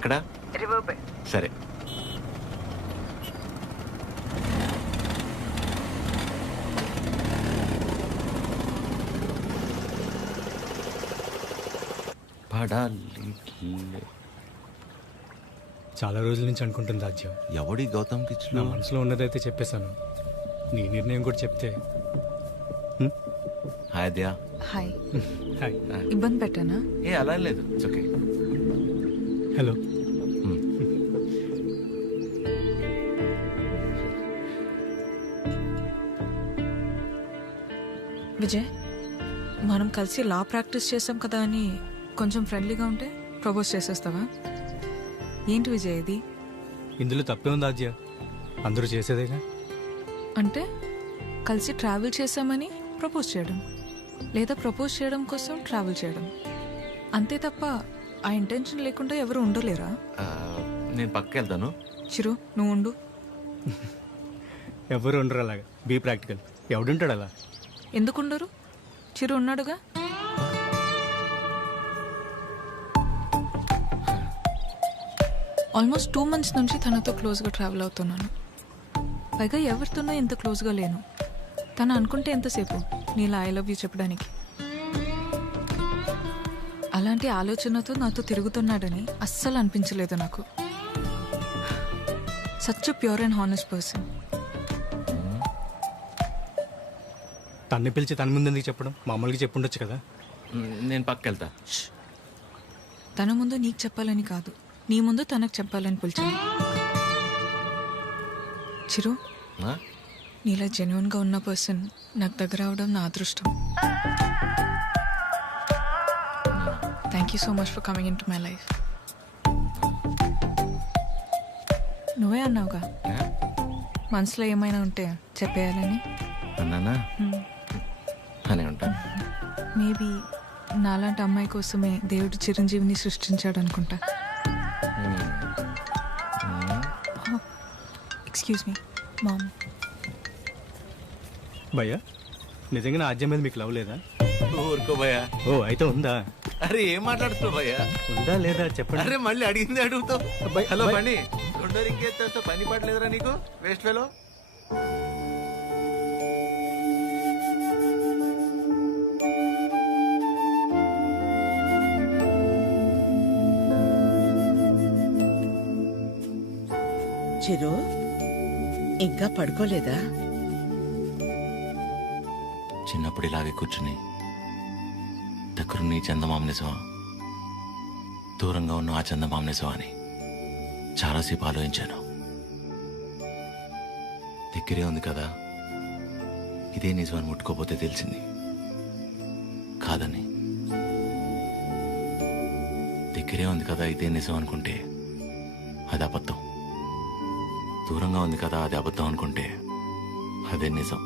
ఎక్కడా? సరే. పడాలి చాలా రోజుల నుంచి అనుకుంటుంది రాజ్యం. ఎవడి గౌతమ్ నా కిచ్లు మనసులో ఉన్నదైతే చెప్పేశాను. నీ నిర్ణయం కూడా చెప్తే. హాయ్ దయా హాయ్. హాయ్. ఇబ్బంది పెట్టానా? ఏ అలా ఏం లేదు. It's okay. హలో. విజయ్ మనం కలిసి లా ప్రాక్టీస్ చేసాం కదా అని కొంచెం ఫ్రెండ్లీగా ఉంటే ప్రపోజ్ చేసేస్తావా? ఏంటి విజయ్ ఇది? ఇందులో తప్పే ఉంది రాజ్య అందరూ చేసేదేగా? అంటే కలిసి ట్రావెల్ చేసామని ప్రపోజ్ చేయడం లేదా ప్రపోజ్ చేయడం కోసం ట్రావెల్ చేయడం. అంతే తప్ప ఆ ఇంటెన్షన్ లేకుండా ఎవరు ఉండలేరా? నేను పక్కకి వెళ్తాను. చిరు నువ్వు ఉండు. ఎవరు ఉండరు అలాగా. Be practical. ఎవడుంటాడు అలా? ఎందుకుండరు? చిరు ఉన్నాడుగా? ఆల్మోస్ట్ టూ మంత్స్ నుంచి తనతో క్లోజ్గా ట్రావెల్ అవుతున్నాను. పైగా ఎవరితోనో ఇంత క్లోజ్గా లేను. తను అనుకుంటే ఎంతసేపు? నీలా ఐ లవ్ యూ చెప్పడానికి. అలాంటి ఆలోచనతో నాతో తిరుగుతున్నాడని అస్సలు అనిపించలేదు నాకు. Such pure and honest person తన్ని పిలిచి తన ముందు ఎందుకు చెప్పడం? మామూలుగా చెప్పుండొచ్చు కదా. నేను పక్కకి వెళ్తా తన ముందు నీకు చెప్పాలని కాదు. నీ ముందు తనకు చెప్పాలని పిలిచాను. చిరు? నీలా జెన్యున్గా ఉన్న పర్సన్ నాకు దగ్గర అవడం నా అదృష్టం. Thank you so much for coming into my life నువ్వే అన్నావుగా? మనసులో ఏమైనా ఉంటే చెప్పేయాలని? అన్నానా? అనే ఉంటాను మేబీ నాలాంటి అమ్మాయి కోసమే దేవుడు చిరంజీవిని సృష్టించాడు అనుకుంటా ఎక్స్క్యూజ్ మీ మామ్ భయ్యా నిజంగా నా మీద మీకు లవ్ లేదా? ఊరుకో భయ్యా. ఓ అయితే ఉందా? అరే ఏం మాట్లాడుతున్నావు భయ్యా? ఉందా లేదా? చెప్పండి. అరే మళ్ళీ అడిగింది అడుగుతావు. అబ్బాయి, హలో. బండి. తొందరగా పని పడలేదురా నీకు? Waste fellow? ఇంకా పడుకోలేదా? చిన్నప్పుడు ఇలాగే కూర్చుని దగ్గరున్న ఈ చందమామ నిజమా దూరంగా ఉన్న ఆ చందమామ నిజమా అని చాలాసేపు ఆలోచించాను. దగ్గరే ఉంది కదా ఇదే నిజమని ముట్టుకోపోతే తెలిసింది. కాదని దగ్గరే ఉంది కదా ఇదే నిజం అనుకుంటే అది అబద్ధం. దూరంగా ఉంది కదా అది అబద్ధం అనుకుంటే. అదే నిజం.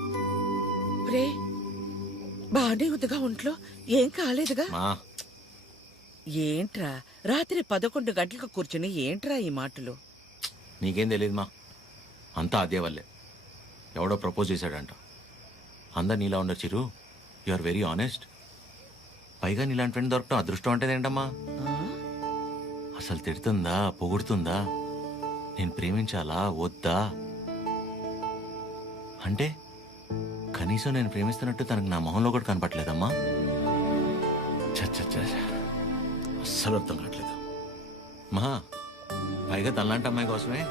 రే బానే ఉందిగా ఒంట్లో. ఏం కాలేదుగా? మా. ఏంట్రా రాత్రి పదకొండు గంటలకు కూర్చుని ఏంట్రా ఈ మాటలు? నీకేం తెలియదు మా. అంతా అదే వల్లే. ఎవడో ప్రపోజ్ చేశాడంట. అందరు నీలా ఉండరు Chiru. You are very honest పైగా నీలాంటి ఫ్రెండ్ దొరకటం అదృష్టం అంటే ఏంటమ్మా ఆ? అసలు తిడుతుందా పొగుడుతుందా? నేను ప్రేమించాలా? వద్దా? అంటే కనీసం నేను ప్రేమిస్తున్నట్టు తనకు నా మొహంలో కూడా కనపట్లేదమ్మా ఛ, అస్సలు అర్థం కావట్లేదు. మా పైగా తనలాంటి అమ్మాయి కోసమే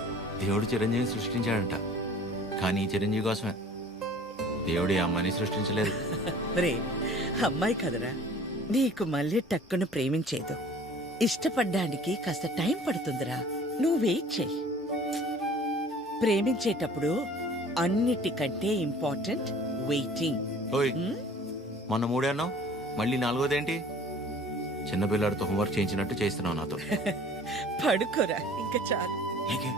దేవుడు చిరంజీవిని సృష్టించాడంట. కానీ చిరంజీవి కోసమే. దేవుడు ఈ అమ్మాయిని సృష్టించలేదు. రే అమ్మాయి కదరా. నీకు మళ్ళీ టక్కును ప్రేమించేదు. ఇష్టపడ్డానికి కాస్త టైం పడుతుందిరా. నువ్వు వెయిట్ చెయ్యి ప్రేమించేటప్పుడు అన్నిటికంటే ఇంపార్టెంట్ వెయిటింగ్. ఓయ్ మొన్న మూడే అన్నావు మళ్ళీ నాలుగోదేంటి? చిన్నపిల్లాడితో హోంవర్క్ చేయించినట్టు చేస్తున్నావు నాతో. పడుకోరా ఇంకా చాలు. నీకే?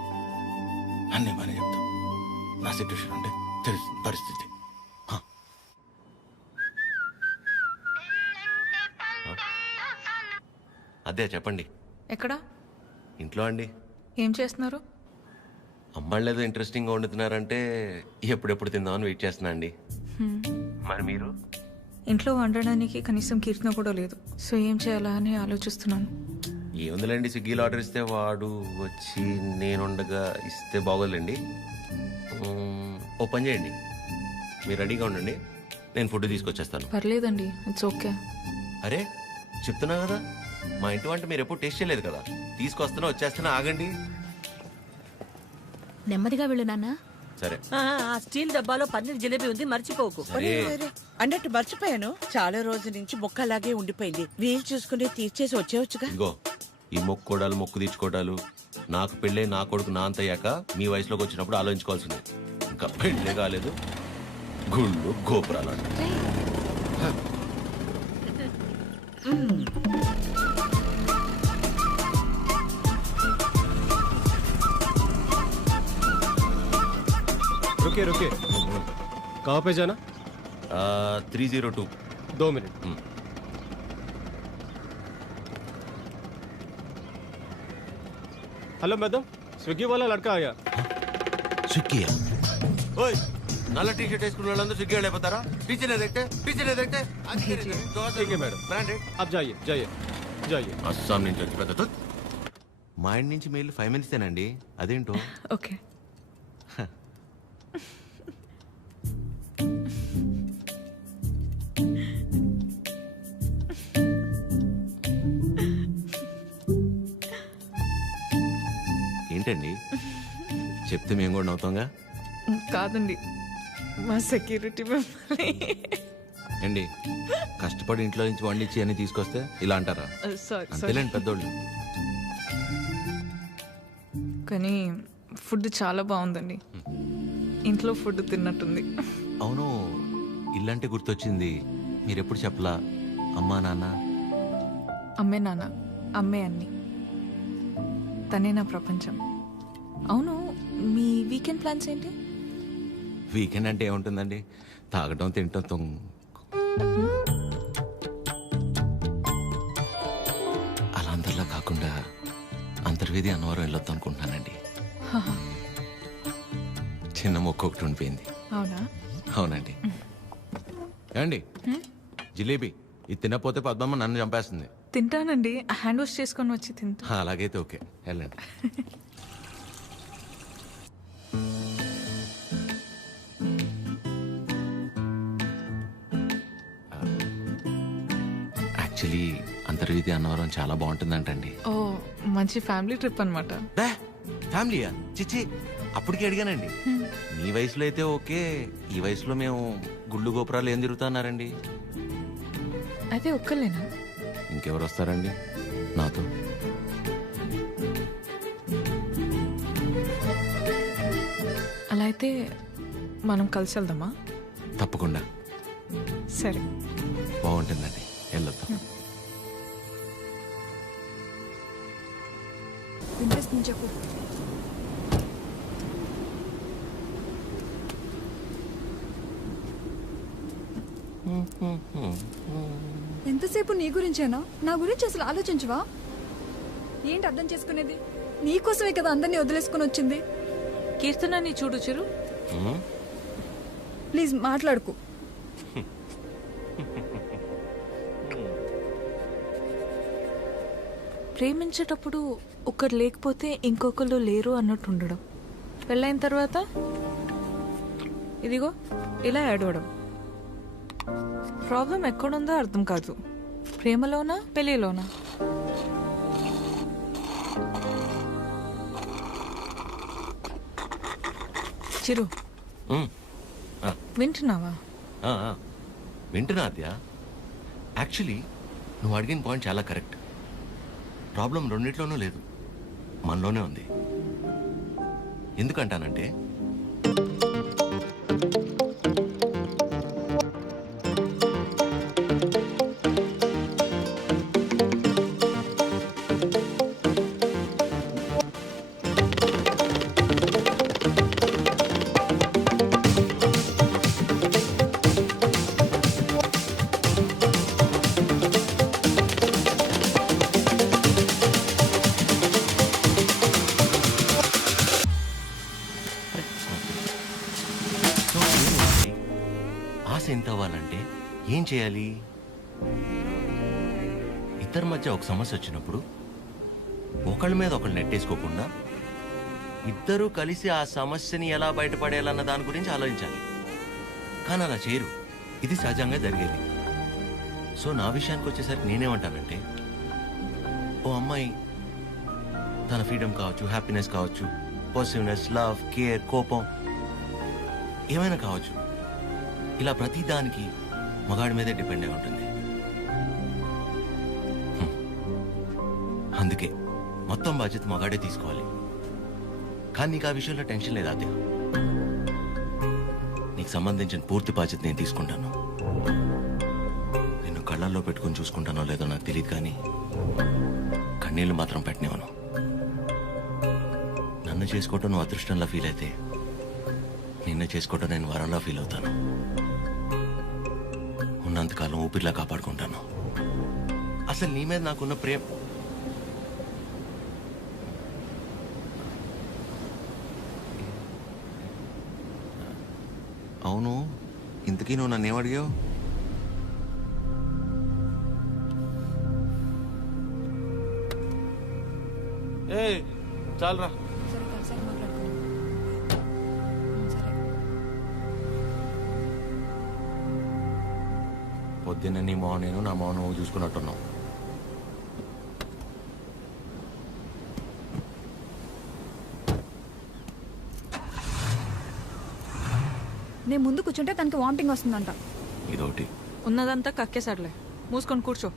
చెప్తావు. నా సిచ్యువేషన్ అంటే తెలుస్తుంది పరిస్థితి. హ. అదే చెప్పండి. ఎక్కడ? ఇంట్లో అండి. ఏం చేస్తున్నారు? అమ్మాళ్ళు ఏదో ఇంట్రెస్టింగ్గా వండుతున్నారంటే ఎప్పుడెప్పుడు తిందామని వెయిట్ చేస్తున్నా అండి. మరి మీరు? ఇంట్లో వండడానికి కనీసం కీర్తన కూడా లేదు. సో ఏం చేయాలా అని ఆలోచిస్తున్నాను. ఏముందిలేండి స్విగ్గీలో ఆర్డర్ ఇస్తే వాడు వచ్చి నేనుండగా ఇస్తే బాగోదులేండి. ఓ పని చేయండి. మీరు రెడీగా ఉండండి. నేను ఫుడ్ తీసుకొచ్చేస్తాను. పర్లేదండి ఇట్స్ ఓకే అరే చెప్తున్నా కదా మా ఇంటి వంట మీరు ఎప్పుడు టేస్ట్ చేయలేదు కదా. తీసుకొస్తున్నా వచ్చేస్తున్నా ఆగండి. నెమ్మదిగా వెళ్ళు నాన్న. సరే. ఆ, ఆ స్టీల్ డబ్బాలో పన్నీర్ జిలేబీ ఉంది మర్చిపోకు. సరే. ఒరే, ఒరే, అన్నట్టు మర్చిపోయాను. చాలా రోజుల నుంచి బొక్క అలాగే ఉండిపోయింది. వీలు చూసుకుని తీర్చేసి వచ్చేవచ్చుగా ఇగో ఈ మొక్కుకోడాలు మొక్కు తీర్చుకోవడాలు నాకు పెళ్ళే నా కొడుకు నా అంత అయ్యాక మీ వయసులోకి వచ్చినప్పుడు ఆలోచించుకోవాల్సిందే. ఇంకా పెళ్ళే కాలేదు. గుళ్ళు గోపురాలు. అంట. रुकिए रुकिए कहाँ पे जाना ఆ, త్రీ జీరో టూ दो मिनट हम्म। हेलो मैडम स्विगी वाला लड़का आया స్విగ్గీయా ఓయ్ నల్ల టీ షర్ట్ వేసుకున్న వాళ్ళందరూ స్విగ్గీ వాళ్ళు అయిపోతారా టీచర్ ఎదైతే టీచర్ ఎదైతే ठीक है मैडम బ్రాండెడ్ आप जाइए जाइए जाइए అస్సాం నుంచి వచ్చి పెద్ద తుత్. మా ఇంటి నుంచి మెయిల్ ఫైవ్ మినిట్సేనండి అదేంటో ఓకే ఏంటండి చెప్తే మేము కూడా నవ్వుతాంగా? కాదండి. మా సెక్యూరిటీ మిమ్మల్ని. ఏండి కష్టపడి ఇంట్లో నుంచి వండించి అన్ని తీసుకొస్తే ఇలా అంటారా? సారీ సారీ అంతేలేండి పెద్దోళ్ళు. కానీ ఫుడ్ చాలా బాగుందండి. ఇంట్లో ఫుడ్ తిన్నట్టుంది. అవును ఇల్లంటే గుర్తొచ్చింది. మీరెప్పుడు చెప్పలా? అమ్మా నాన్న? అమ్మే నాన్న. అమ్మే అన్ని. తనే నా ప్రపంచం. అవును మీ వీకెండ్ ప్లాన్స్ ఏంటి? వీకెండ్ అంటే ఏముంటుందండి? తాగటం తినటం తొంగ్. అలా అందరిలా కాకుండా అంతర్వేది అన్నవరం వెళ్ళొద్దు అనుకుంటున్నానండి. చిన్న మొక్క ఒకటి ఉండిపోయింది. అవునా? అవునండి. ఏమండి? జిలేబీ. ఇది తినకపోతే పద్మమ్మ నన్ను చంపేస్తుంది. తింటానండి. హ్యాండ్ వాష్ చేసుకొని వచ్చి తింటా. అలాగైతే ఓకే. వెళ్ళండి. అంతర్వీధి అన్నవరం చాలా బాగుంటుందంటండి. ఓ మంచి ఫ్యామిలీ ట్రిప్ అనమాట బే ఫ్యామిలీయా? చిచ్చి అప్పటికి అడిగానండి. మీ వయసులో అయితే ఓకే ఈ వయసులో మేము గుళ్ళు గోపురాలు ఏం తిరుగుతున్నారండి అయితే ఒక్కలేనా ఇంకెవరు వస్తారండి? నాతో. అలా అయితే మనం కలిసి వెళ్దామా? తప్పకుండా. సరే. బాగుంటుందండి. చెప్పు. ఎంతసేపు నీ గురించేనా? నా గురించి అసలు ఆలోచించవా? ఏంటి అర్థం చేసుకునేది? నీకోసమే కదా అందరినీ వదిలేసుకుని వచ్చింది. కీర్తనని చూడు చిరు. ప్లీజ్ మాట్లాడుకు. ప్రేమించేటప్పుడు ఒకరు లేకపోతే ఇంకొకరు లేరు అన్నట్టు ఉండడం. పెళ్ళైన తర్వాత ఇదిగో ఇలా ఏడవడం ప్రాబ్లం ఎక్కడుందో అర్థం కాదు. ప్రేమలోనా పెళ్ళిలోనా? చిరు. వింటున్నావా. వింటున్నా అద్య. యాక్చువల్లీ నువ్వు అడిగిన పాయింట్ చాలా కరెక్ట్. ప్రాబ్లం రెండిట్లోనూ లేదు. మనలోనే ఉంది. ఎందుకంటానంటే ఆశ ఎంత అవ్వాలంటే ఏం చేయాలి? ఇద్దరి మధ్య ఒక సమస్య వచ్చినప్పుడు ఒకళ్ళ మీద ఒకళ్ళు నెట్టేసుకోకుండా ఇద్దరూ కలిసి ఆ సమస్యని ఎలా బయటపడేయాలన్న దాని గురించి ఆలోచించాలి. కానీ అలా చేయరు. ఇది సహజంగా జరిగేది. సో నా విషయానికి వచ్చేసరికి నేనేమంటానంటే ఓ అమ్మాయి తన ఫ్రీడమ్ కావచ్చు హ్యాపీనెస్ కావచ్చు పాజిటివ్నెస్ లవ్ కేర్ కోపం ఏమైనా కావచ్చు. ఇలా ప్రతి దానికి మగాడి మీదే డిపెండ్ అయి ఉంటుంది. అందుకే మొత్తం బాధ్యత మగాడే తీసుకోవాలి. కానీ నీకు ఆ విషయంలో టెన్షన్ లేదా అదే నీకు సంబంధించిన పూర్తి బాధ్యత నేను తీసుకుంటాను. నిన్ను కళ్ళల్లో పెట్టుకుని చూసుకుంటానో లేదో నాకు తెలియదు కానీ కన్నీళ్ళు మాత్రం పెట్టనివ్వను. నన్ను చేసుకోవటం నువ్వు అదృష్టంలా ఫీల్ అయితే నిన్ను చేసుకోవటం నేను వరంలా ఫీల్ అవుతాను. ఉన్నంతకాలం ఊపిరిలా కాపాడుకుంటాను. అసలు నీ మీద నాకున్న ప్రేమ అవును ఇంతకీ నువ్వు నన్ను ఏమడిగావు ఏ చాలరా. పొద్దున్న నీ మోహన్ నేను నా మోహన్ నువ్వు చూసుకున్నట్టున్నావు. నేను ముందు కూర్చుంటే తనకి వామిటింగ్ వస్తుందంట. ఇదొకటి. ఉన్నదంతా కక్కేసాడులే మూసుకొని కూర్చో.